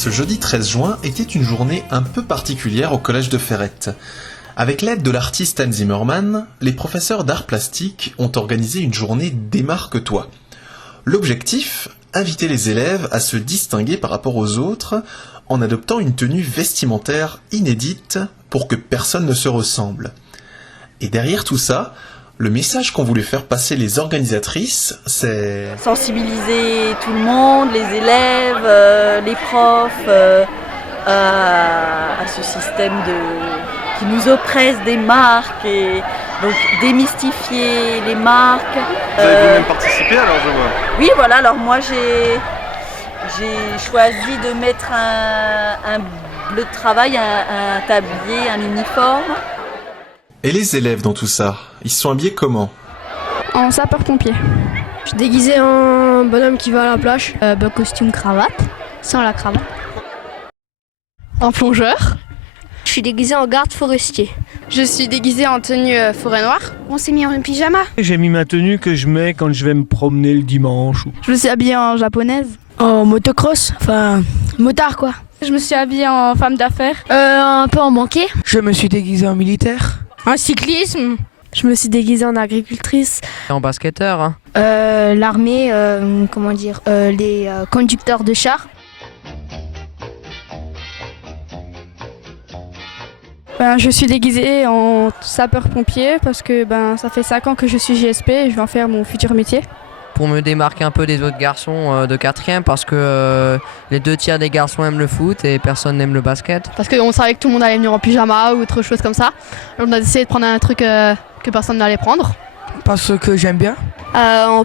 Ce jeudi 13 juin était une journée un peu particulière au collège de Ferrette. Avec l'aide de l'artiste Anne Zimmerman, les professeurs d'art plastique ont organisé une journée Démarque-toi. L'objectif, inviter les élèves à se distinguer par rapport aux autres en adoptant une tenue vestimentaire inédite pour que personne ne se ressemble. Et derrière tout ça, le message qu'ont voulu faire passer les organisatrices, c'est... sensibiliser tout le monde, les élèves, les profs, à ce système qui nous oppresse des marques, et donc démystifier les marques. Vous avez vous-même participé alors, je vois? Oui, voilà, alors moi j'ai choisi de mettre un bleu de travail, un tablier, un uniforme. Et les élèves dans tout ça, ils se sont habillés comment? En sapeur-pompier. Je suis déguisé en bonhomme qui va à la plage. Costume cravate, sans la cravate. En plongeur. Je suis déguisé en garde forestier. Je suis déguisé en tenue forêt noire. On s'est mis en pyjama. J'ai mis ma tenue que je mets quand je vais me promener le dimanche. Je me suis habillée en japonaise. En motocross, enfin motard quoi. Je me suis habillée en femme d'affaires. Un peu en banquier. Je me suis déguisé en militaire. En cyclisme. Je me suis déguisée en agricultrice. En basketteur. Hein. L'armée, les conducteurs de chars. Je suis déguisée en sapeur-pompier parce que ça fait 5 ans que je suis GSP et je vais en faire mon futur métier. Pour me démarquer un peu des autres garçons de 4e parce que les 2 tiers des garçons aiment le foot et personne n'aime le basket. Parce qu'on savait que tout le monde allait venir en pyjama ou autre chose comme ça. Alors on a décidé de prendre un truc que personne n'allait prendre. Parce que j'aime bien. En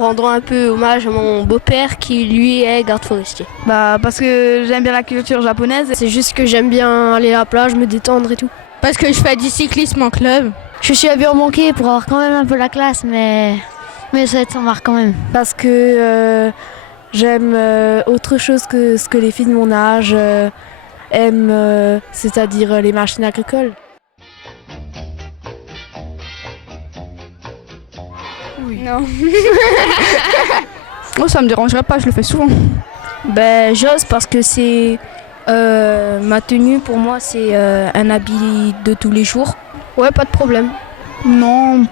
rendant un peu hommage à mon beau-père qui lui est garde forestier. Parce que j'aime bien la culture japonaise. C'est juste que j'aime bien aller à la plage, me détendre et tout. Parce que je fais du cyclisme en club. Je suis habillée en banquier pour avoir quand même un peu la classe, mais ça va être sans marque quand même. Parce que j'aime autre chose que ce que les filles de mon âge aiment, c'est-à-dire les machines agricoles. Oui. Non. Oh, ça me dérangerait pas, je le fais souvent. J'ose parce que c'est ma tenue pour moi, c'est un habit de tous les jours. Ouais, pas de problème. Non,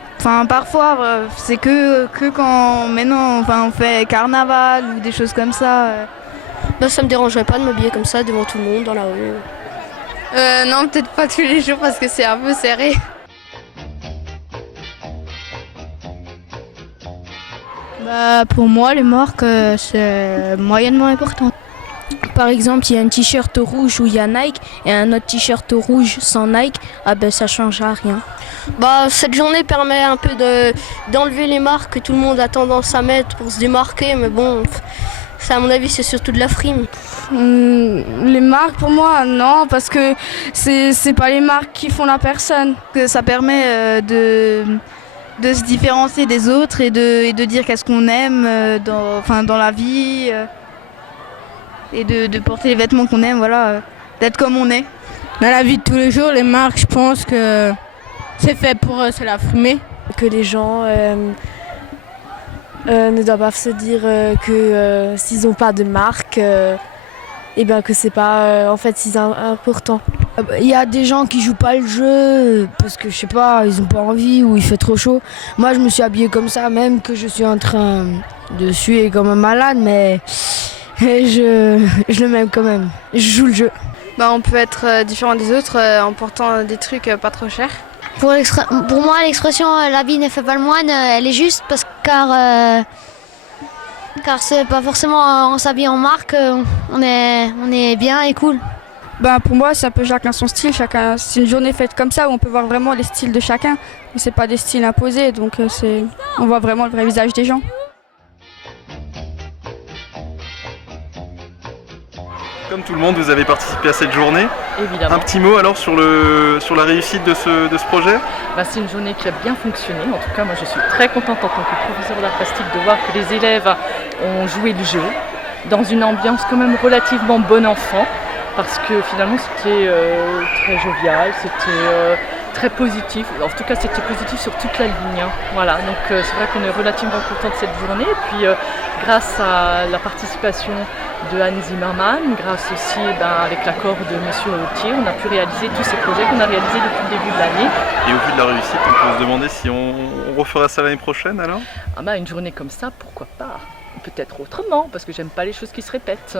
parfois c'est que quand maintenant on fait carnaval ou des choses comme ça. Ça me dérangerait pas de m'habiller comme ça devant tout le monde dans la rue. Non, peut-être pas tous les jours parce que c'est un peu serré. Pour moi, les marques, c'est moyennement important. Par exemple, il y a un t-shirt rouge où il y a Nike et un autre t-shirt rouge sans Nike, ça change à rien. Cette journée permet un peu d'enlever les marques que tout le monde a tendance à mettre pour se démarquer, mais bon, ça à mon avis c'est surtout de la frime. Les marques pour moi non, parce que c'est pas les marques qui font la personne. Que ça permet de se différencier des autres et de dire qu'est-ce qu'on aime dans la vie et de porter les vêtements qu'on aime, d'être comme on est. Dans la vie de tous les jours, les marques, je pense que c'est fait pour se la fumer. Que les gens ne doivent pas se dire que s'ils n'ont pas de marque, que c'est pas si important. Il y a des gens qui jouent pas le jeu parce que je sais pas, ils ont pas envie ou il fait trop chaud. Moi je me suis habillée comme ça, même que je suis en train de suer comme un malade, mais je le mets quand même. Je joue le jeu. On peut être différent des autres en portant des trucs pas trop chers. Pour moi, l'expression l'habit ne fait pas le moine, elle est juste car c'est pas forcément en s'habillant en marque, on est bien et cool. Pour moi, c'est un peu chacun son style. C'est une journée faite comme ça où on peut voir vraiment les styles de chacun. Mais c'est pas des styles imposés, donc on voit vraiment le vrai visage des gens. Comme tout le monde, vous avez participé à cette journée. Évidemment. Un petit mot alors sur la réussite de ce projet? C'est une journée qui a bien fonctionné. En tout cas, moi je suis très contente en tant que professeur d'art plastique de voir que les élèves ont joué le jeu dans une ambiance quand même relativement bon enfant. Parce que finalement c'était très jovial, c'était très positif. En tout cas, c'était positif sur toute la ligne. Hein. Voilà, donc c'est vrai qu'on est relativement content de cette journée. Et puis, grâce à la participation de Anne Zimmermann, grâce aussi avec l'accord de Monsieur Autier, on a pu réaliser tous ces projets qu'on a réalisés depuis le début de l'année. Et au vu de la réussite, on peut se demander si on refera ça l'année prochaine alors? Une journée comme ça, pourquoi pas? Peut-être autrement, parce que j'aime pas les choses qui se répètent.